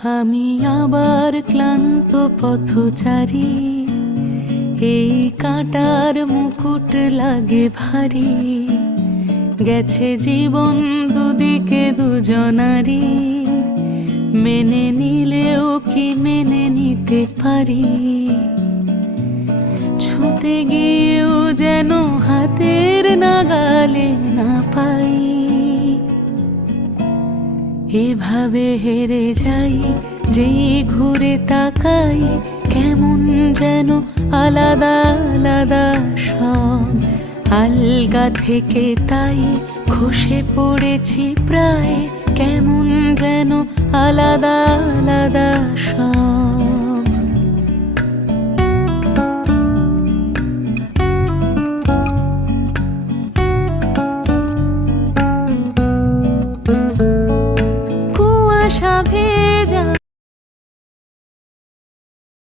আমি আবার ক্লান্ত পথচারী, এই কাঁটার মুকুট লাগে ভারী। গেছে জীবন দুদিকে দুজনারই, মেনে নিলেও কি মেনে নিতে পারি? ছুঁতে গিয়েও যেন হাতের নাগালে না পাই। এভাবে হেরে যাই, যেই ঘুরে তাকাই, কেমন যেন আলাদা আলাদা সব। আলগা থেকে তাই খসে পড়েছি প্রায়, কেমন যেন আলাদা